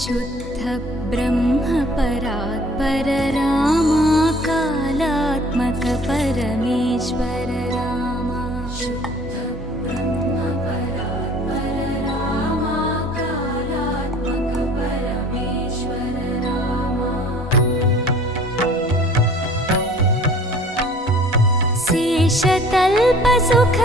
शुद्ध ब्रह्म परात्पर रामा कालात्मक परमेश्वर रामा शुद्ध ब्रह्म परात्पर रामा कालात्मक परमेश्वर रामा शेषतल्प सुख